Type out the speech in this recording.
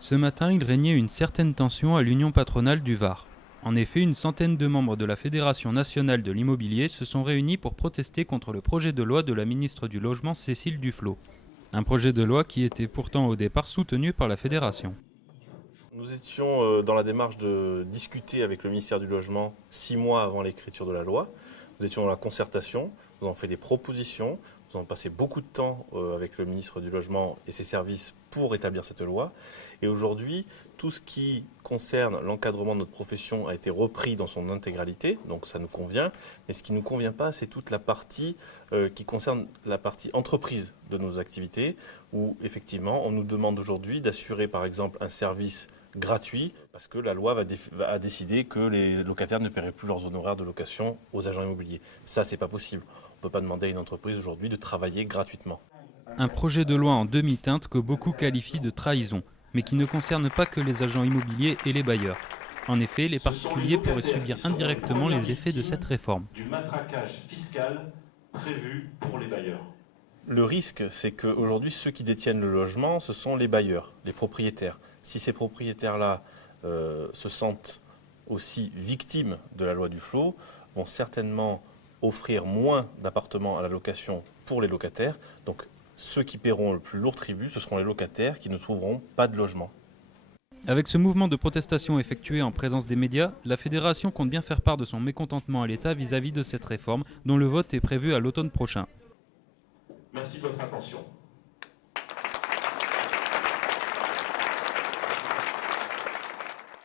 Ce matin, il régnait une certaine tension à l'Union patronale du Var. En effet, une centaine de membres de la Fédération nationale de l'immobilier se sont réunis pour protester contre le projet de loi de la ministre du Logement Cécile Duflot. Un projet de loi qui était pourtant au départ soutenu par la Fédération. Nous étions dans la démarche de discuter avec le ministère du Logement 6 mois avant l'écriture de la loi. Nous étions dans la concertation, nous avons fait des propositions, nous avons passé beaucoup de temps avec le ministre du Logement et ses services pour établir cette loi. Et aujourd'hui, tout ce qui concerne l'encadrement de notre profession a été repris dans son intégralité, donc ça nous convient. Mais ce qui ne nous convient pas, c'est toute la partie qui concerne la partie entreprise de nos activités, où effectivement, on nous demande aujourd'hui d'assurer par exemple un service gratuit, parce que la loi va décider que les locataires ne paieraient plus leurs honoraires de location aux agents immobiliers. Ça, c'est pas possible. On ne peut pas demander à une entreprise aujourd'hui de travailler gratuitement. Un projet de loi en demi-teinte que beaucoup qualifient de trahison, mais qui ne concerne pas que les agents immobiliers et les bailleurs. En effet, les particuliers pourraient subir indirectement les effets de cette réforme. Du matraquage fiscal prévu pour les bailleurs. Le risque, c'est qu'aujourd'hui, ceux qui détiennent le logement, ce sont les bailleurs, les propriétaires. Si ces propriétaires-là se sentent aussi victimes de la loi Duflot, vont certainement offrir moins d'appartements à la location pour les locataires. Donc, ceux qui paieront le plus lourd tribut, ce seront les locataires qui ne trouveront pas de logement. Avec ce mouvement de protestation effectué en présence des médias, la Fédération compte bien faire part de son mécontentement à l'État vis-à-vis de cette réforme, dont le vote est prévu à l'automne prochain. Merci de votre attention.